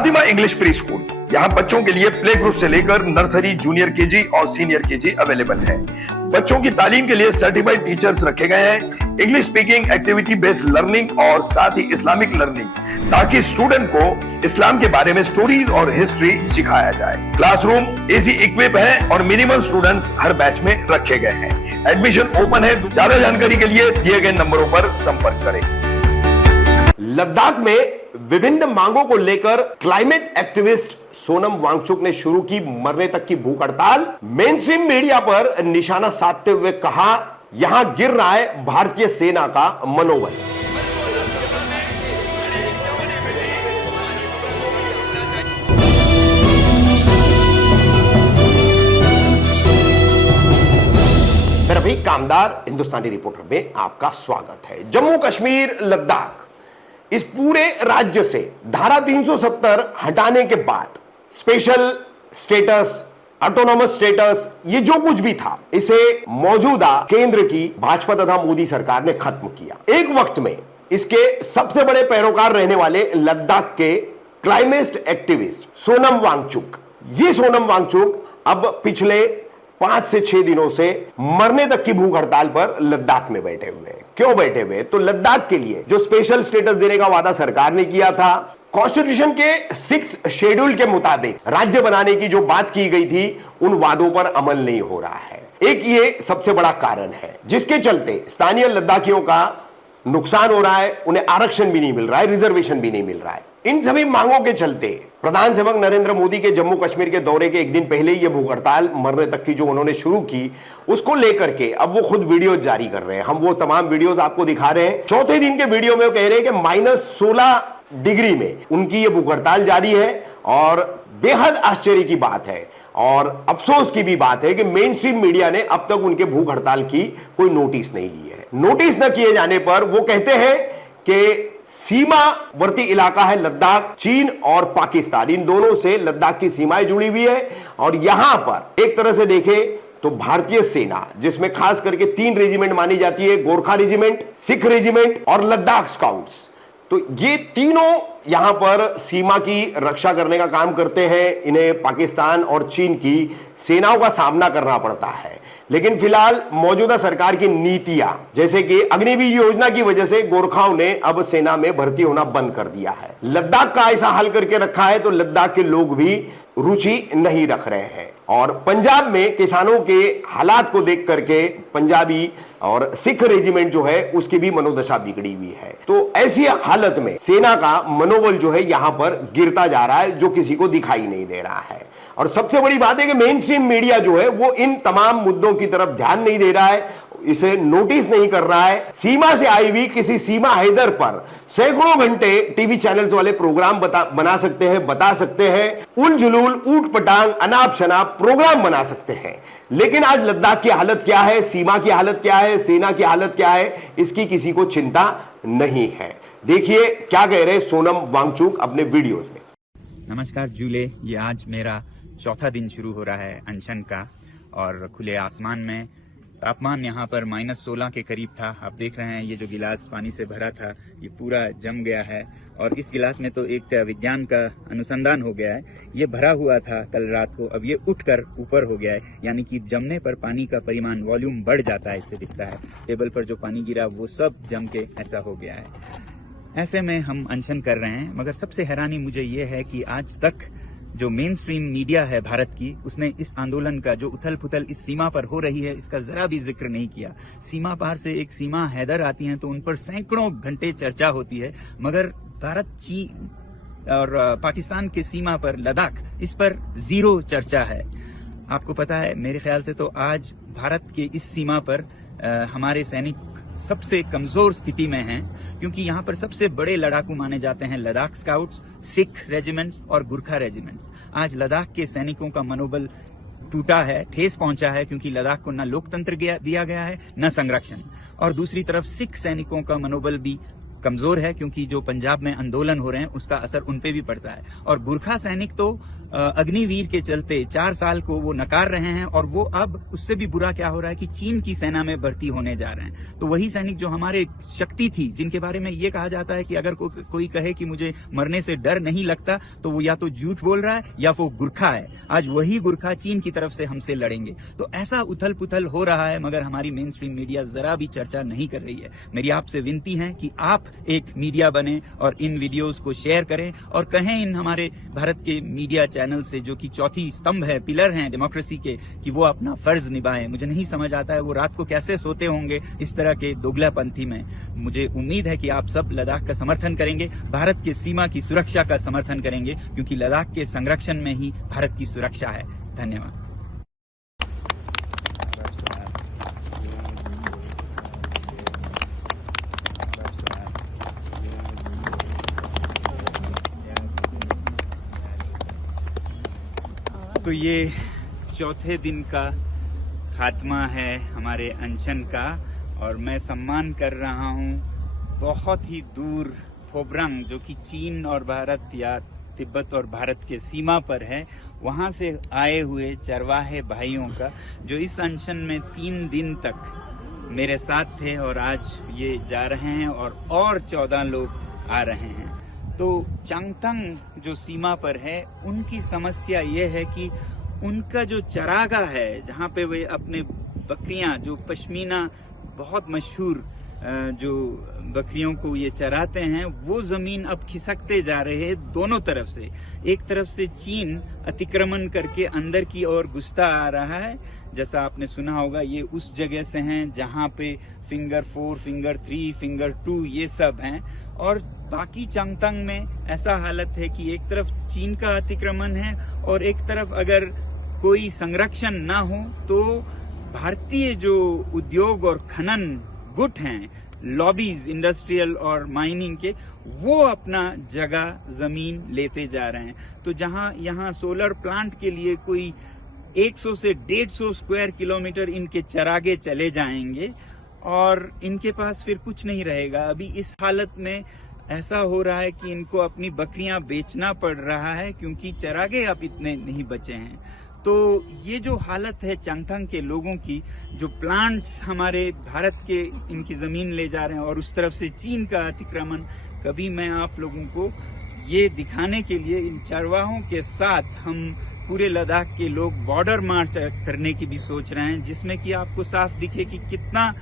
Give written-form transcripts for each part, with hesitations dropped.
Fatima English pre school, यहाँ बच्चों के लिए प्ले ग्रुप से लेकर नर्सरी, जूनियर केजी और सीनियर केजी अवेलेबल है। बच्चों की तालीम के लिए सर्टिफाइड टीचर्स रखे गए हैं। English speaking, activity based learning और साथ ही इस्लामिक लर्निंग, ताकि स्टूडेंट को इस्लाम के बारे में स्टोरीज और हिस्ट्री सिखाया जाए। क्लासरूम एसी इक्विप है और मिनिमम स्टूडेंट्स हर बैच में रखे गए हैं। एडमिशन ओपन है। ज्यादा जानकारी के लिए दिए गए नंबरों पर संपर्क करें। लद्दाख में विभिन्न मांगों को लेकर क्लाइमेट एक्टिविस्ट सोनम वांगचुक ने शुरू की मरने तक की भूख हड़ताल। मेन स्ट्रीम मीडिया पर निशाना साधते हुए कहा, यहां गिर रहा है भारतीय सेना का मनोबल। रफी कामदार हिंदुस्तानी रिपोर्टर में आपका स्वागत है। जम्मू कश्मीर लद्दाख, इस पूरे राज्य से धारा 370 हटाने के बाद स्पेशल स्टेटस, ऑटोनॉमस स्टेटस, ये जो कुछ भी था, इसे मौजूदा केंद्र की भाजपा तथा मोदी सरकार ने खत्म किया। एक वक्त में इसके सबसे बड़े पैरोकार रहने वाले लद्दाख के क्लाइमेट एक्टिविस्ट सोनम वांगचुक, ये सोनम वांगचुक अब पिछले 5 से 6 दिनों से मरने तक की भूख हड़ताल पर लद्दाख में बैठे हुए हैं। क्यों बैठे हुए? तो लद्दाख के लिए जो स्पेशल स्टेटस देने का वादा सरकार ने किया था, कॉन्स्टिट्यूशन के 6th शेड्यूल के मुताबिक राज्य बनाने की जो बात की गई थी, उन वादों पर अमल नहीं हो रहा है। एक ये सबसे बड़ा कारण है जिसके चलते स्थानीय लद्दाखियों का नुकसान हो रहा है। उन्हें आरक्षण भी नहीं मिल रहा है, रिजर्वेशन भी नहीं मिल रहा है। इन सभी मांगों के चलते प्रधान सेवक नरेंद्र मोदी के जम्मू कश्मीर के दौरे के एक दिन पहले ही ये भूख हड़ताल मरने तक की जो उन्होंने शुरू की, उसको लेकर के अब वो खुद वीडियो जारी कर रहे हैं। हम वो तमाम वीडियोस आपको दिखा रहे हैं। चौथे दिन के वीडियो में वो कह रहे हैं कि -16 डिग्री में उनकी ये भूख हड़ताल जारी है। और बेहद आश्चर्य की बात है और अफसोस की भी बात है कि मेन स्ट्रीम मीडिया ने अब तक उनके भूख हड़ताल की कोई नोटिस नहीं ली है। नोटिस न किए जाने पर वो कहते हैं कि सीमावर्ती इलाका है लद्दाख, चीन और पाकिस्तान, इन दोनों से लद्दाख की सीमाएं जुड़ी हुई है। और यहां पर एक तरह से देखें तो भारतीय सेना, जिसमें खास करके 3 रेजिमेंट मानी जाती है, गोरखा रेजिमेंट, सिख रेजिमेंट और लद्दाख स्काउट्स, तो ये तीनों यहां पर सीमा की रक्षा करने का काम करते हैं। इन्हें पाकिस्तान और चीन की सेनाओं का सामना करना पड़ता है। लेकिन फिलहाल मौजूदा सरकार की नीतियां, जैसे कि अग्निवीर योजना की वजह से गोरखाओं ने अब सेना में भर्ती होना बंद कर दिया है। लद्दाख का ऐसा हाल करके रखा है तो लद्दाख के लोग भी रुचि नहीं रख रहे हैं। और पंजाब में किसानों के हालात को देख करके पंजाबी और सिख रेजिमेंट जो है उसकी भी मनोदशा बिगड़ी हुई है। तो ऐसी हालत में सेना का मनोबल जो है यहां पर गिरता जा रहा है, जो किसी को दिखाई नहीं दे रहा है। और सबसे बड़ी बात है कि मेन स्ट्रीम मीडिया जो है वो इन तमाम मुद्दों की तरफ ध्यान नहीं दे रहा है, इसे नोटिस नहीं कर रहा है। सीमा से आई हुई किसी सीमा हैदर पर सैकड़ों घंटे टीवी चैनल्स वाले प्रोग्राम बना सकते हैं, बता सकते हैं, उल जुलूल, ऊट पटांग, अनाप शनाप प्रोग्राम बना सकते हैं। लेकिन आज लद्दाख की हालत क्या है, सीमा की हालत क्या है, सेना की हालत क्या है, इसकी किसी को चिंता नहीं है। देखिए क्या कह रहे सोनम वांगचुक अपने वीडियोस में। नमस्कार जूले, ये आज मेरा चौथा दिन शुरू हो रहा है अनशन का। और खुले आसमान में तापमान यहाँ पर -16 के करीब था। आप देख रहे हैं ये जो गिलास पानी से भरा था ये पूरा जम गया है। और इस गिलास में तो एक विज्ञान का अनुसंधान हो गया है। ये भरा हुआ था कल रात को, अब ये उठकर ऊपर हो गया है, यानी कि जमने पर पानी का परिमाण, वॉल्यूम बढ़ जाता है। इससे दिखता है टेबल पर जो पानी गिरा वो सब जम के ऐसा हो गया है। ऐसे में हम अनशन कर रहे हैं। मगर सबसे हैरानी मुझे ये है कि आज तक जो मेन स्ट्रीम मीडिया है भारत की, उसने इस आंदोलन का जो उथल पुथल इस सीमा पर हो रही है इसका जरा भी जिक्र नहीं किया। सीमा पार से एक सीमा हैदर आती हैं तो उन पर सैकड़ों घंटे चर्चा होती है, मगर भारत, चीन और पाकिस्तान के सीमा पर लद्दाख, इस पर जीरो चर्चा है। आपको पता है, मेरे ख्याल से तो आज भारत के इस सीमा पर हमारे सैनिक सबसे कमजोर स्थिति में हैं, क्योंकि यहाँ पर सबसे बड़े लड़ाकू माने जाते हैं लद्दाख स्काउट्स, सिख रेजिमेंट्स और गुरखा रेजिमेंट्स। आज लद्दाख के सैनिकों का मनोबल टूटा है, ठेस पहुंचा है, क्योंकि लद्दाख को न लोकतंत्र दिया गया है न संरक्षण। और दूसरी तरफ सिख सैनिकों का मनोबल भी कमजोर है, क्योंकि जो पंजाब में आंदोलन हो रहे हैं उसका असर उन पे भी पड़ता है। और गुरखा सैनिक तो अग्निवीर के चलते 4 साल को वो नकार रहे हैं, और वो अब उससे भी बुरा क्या हो रहा है कि चीन की सेना में भर्ती होने जा रहे हैं। तो वही सैनिक जो हमारे शक्ति थी, जिनके बारे में ये कहा जाता है कि अगर कोई कहे कि मुझे मरने से डर नहीं लगता, तो वो या तो झूठ बोल रहा है या वो गुरखा है। आज वही गुरखा चीन की तरफ से हमसे लड़ेंगे। तो ऐसा उथल पुथल हो रहा है, मगर हमारी मेन स्ट्रीम मीडिया जरा भी चर्चा नहीं कर रही है। मेरी आपसे विनती है कि आप एक मीडिया बने और इन वीडियोस को शेयर करें और कहें इन हमारे भारत के मीडिया चैनल से, जो कि चौथी स्तंभ है, पिलर हैं डेमोक्रेसी के, कि वो अपना फर्ज निभाएं। मुझे नहीं समझ आता है वो रात को कैसे सोते होंगे इस तरह के दोगलापंथी में। मुझे उम्मीद है कि आप सब लद्दाख का समर्थन करेंगे, भारत के सीमा की सुरक्षा का समर्थन करेंगे, क्योंकि लद्दाख के संरक्षण में ही भारत की सुरक्षा है। धन्यवाद। तो ये चौथे दिन का खात्मा है हमारे अनशन का, और मैं सम्मान कर रहा हूँ बहुत ही दूर फोबरंग, जो कि चीन और भारत या तिब्बत और भारत के सीमा पर है, वहाँ से आए हुए चरवाहे भाइयों का, जो इस अनशन में 3 दिन तक मेरे साथ थे और आज ये जा रहे हैं और 14 लोग आ रहे हैं। तो चांगथंग जो सीमा पर है, उनकी समस्या ये है कि उनका जो चरागाह है, जहाँ पे वे अपने बकरियां, जो पश्मीना बहुत मशहूर जो बकरियों को ये चराते हैं, वो जमीन अब खिसकते जा रहे हैं दोनों तरफ से। एक तरफ से चीन अतिक्रमण करके अंदर की ओर घुसता आ रहा है, जैसा आपने सुना होगा। ये उस जगह से हैं जहाँ पे फिंगर 4, फिंगर 3, फिंगर 2 ये सब हैं। और बाकी चांगथंग में ऐसा हालत है कि एक तरफ चीन का अतिक्रमण है और एक तरफ अगर कोई संरक्षण ना हो तो भारतीय जो उद्योग और खनन गुट हैं, लॉबीज इंडस्ट्रियल और माइनिंग के, वो अपना जगह जमीन लेते जा रहे हैं। तो जहां यहाँ सोलर प्लांट के लिए कोई 100 से 150 स्क्वायर किलोमीटर इनके चरागे चले जाएंगे और इनके पास फिर कुछ नहीं रहेगा। अभी इस हालत में ऐसा हो रहा है कि इनको अपनी बकरियां बेचना पड़ रहा है, क्योंकि चरागे अब इतने नहीं बचे हैं। तो ये जो हालत है चांगथंग के लोगों की, जो प्लांट्स हमारे भारत के इनकी जमीन ले जा रहे हैं और उस तरफ से चीन का अतिक्रमण, कभी मैं आप लोगों को ये दिखाने के लिए इन चरवाहों के साथ हम पूरे लद्दाख के लोग बॉर्डर मार्च करने की भी सोच रहे हैं, जिसमें कि आपको साफ दिखे कि कितना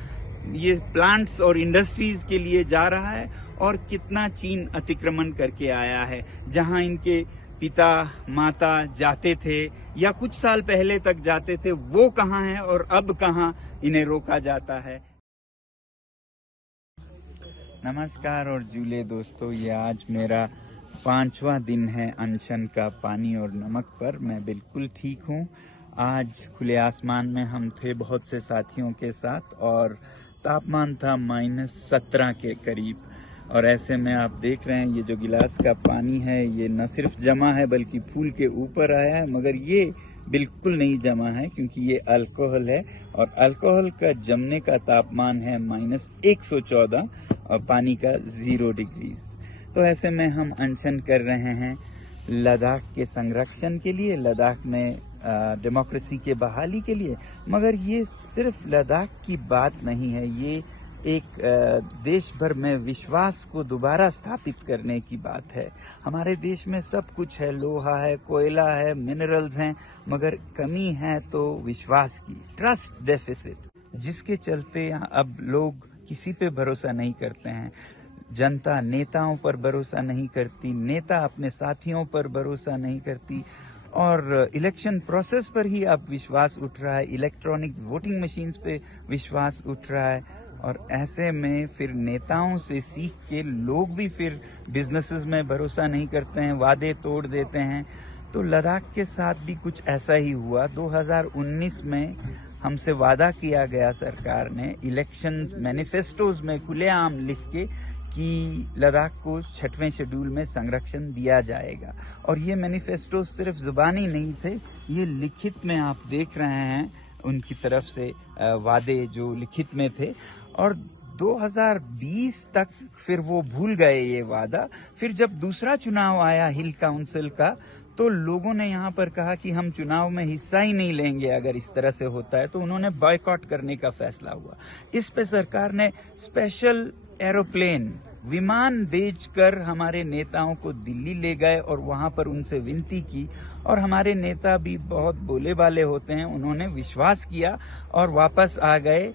ये प्लांट्स और इंडस्ट्रीज के लिए जा रहा है और कितना चीन अतिक्रमण करके आया है। जहां इनके पिता माता जाते थे या कुछ साल पहले तक जाते थे, वो कहाँ हैं और अब कहाँ इन्हें रोका जाता है। नमस्कार और जूले दोस्तों, ये आज मेरा 5वां दिन है अनशन का पानी और नमक पर। मैं बिल्कुल ठीक हूँ। आज खुले आसमान में हम थे बहुत से साथियों के साथ और तापमान था -17 के करीब। और ऐसे में आप देख रहे हैं ये जो गिलास का पानी है, ये न सिर्फ जमा है बल्कि फूल के ऊपर आया है, मगर ये बिल्कुल नहीं जमा है क्योंकि ये अल्कोहल है और अल्कोहल का जमने का तापमान है -114 और पानी का 0 डिग्रीज। तो ऐसे में हम अनशन कर रहे हैं लद्दाख के संरक्षण के लिए, लद्दाख में डेमोक्रेसी के बहाली के लिए। मगर ये सिर्फ लद्दाख की बात नहीं है, ये एक देश भर में विश्वास को दोबारा स्थापित करने की बात है। हमारे देश में सब कुछ है, लोहा है, कोयला है, मिनरल्स हैं, मगर कमी है तो विश्वास की, ट्रस्ट डेफिसिट, जिसके चलते अब लोग किसी पे भरोसा नहीं करते हैं। जनता नेताओं पर भरोसा नहीं करती, नेता अपने साथियों पर भरोसा नहीं करती और इलेक्शन प्रोसेस पर ही अब विश्वास उठ रहा है, इलेक्ट्रॉनिक वोटिंग मशीन्स पे विश्वास उठ रहा है। और ऐसे में फिर नेताओं से सीख के लोग भी फिर बिजनेसेस में भरोसा नहीं करते हैं, वादे तोड़ देते हैं। तो लद्दाख के साथ भी कुछ ऐसा ही हुआ। 2019 में हमसे वादा किया गया सरकार ने इलेक्शन मैनिफेस्टोज में खुलेआम लिख के कि लद्दाख को 6वें शेड्यूल में संरक्षण दिया जाएगा। और ये मैनिफेस्टो सिर्फ जुबानी नहीं थे, ये लिखित में आप देख रहे हैं उनकी तरफ से वादे जो लिखित में थे। और 2020 तक फिर वो भूल गए ये वादा। फिर जब दूसरा चुनाव आया हिल काउंसिल का, तो लोगों ने यहाँ पर कहा कि हम चुनाव में हिस्सा ही नहीं लेंगे अगर इस तरह से होता है, तो उन्होंने बॉयकॉट करने का फैसला हुआ। इस पे सरकार ने स्पेशल एरोप्लेन, विमान भेजकर हमारे नेताओं को दिल्ली ले गए और वहां पर उनसे विनती की, और हमारे नेता भी बहुत भोले भाले होते हैं, उन्होंने विश्वास किया और वापस आ गए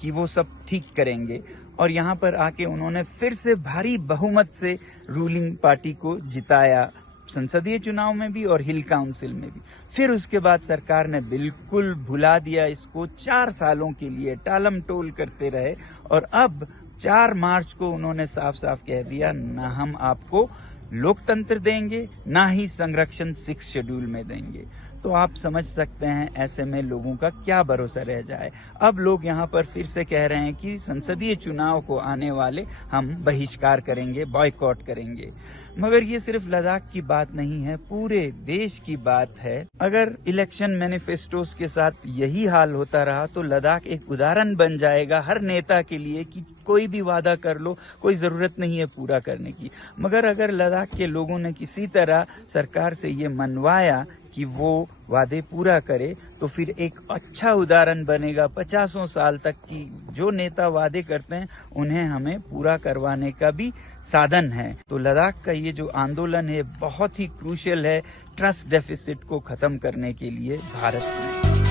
कि वो सब ठीक करेंगे। और यहाँ पर आके उन्होंने फिर से भारी बहुमत से रूलिंग पार्टी को जिताया, संसदीय चुनाव में भी और हिल काउंसिल में भी। फिर उसके बाद सरकार ने बिल्कुल भुला दिया इसको, 4 सालों के लिए टालम टोल करते रहे, और अब 4 मार्च को उन्होंने साफ साफ कह दिया, ना हम आपको लोकतंत्र देंगे, ना ही संरक्षण 6 शेड्यूल में देंगे। तो आप समझ सकते हैं ऐसे में लोगों का क्या भरोसा रह जाए। अब लोग यहाँ पर फिर से कह रहे हैं कि संसदीय चुनाव को आने वाले हम बहिष्कार करेंगे, बॉयकॉट करेंगे। मगर ये सिर्फ लद्दाख की बात नहीं है, पूरे देश की बात है। अगर इलेक्शन मैनिफेस्टोस के साथ यही हाल होता रहा तो लद्दाख एक उदाहरण बन जाएगा हर नेता के लिए कि कोई भी वादा कर लो, कोई जरूरत नहीं है पूरा करने की। मगर अगर लद्दाख के लोगों ने किसी तरह सरकार से ये मनवाया कि वो वादे पूरा करे, तो फिर एक अच्छा उदाहरण बनेगा 50 साल तक की जो नेता वादे करते हैं उन्हें हमें पूरा करवाने का भी साधन है। तो लद्दाख का ये जो आंदोलन है बहुत ही क्रूशियल है ट्रस्ट डेफिसिट को खत्म करने के लिए भारत में।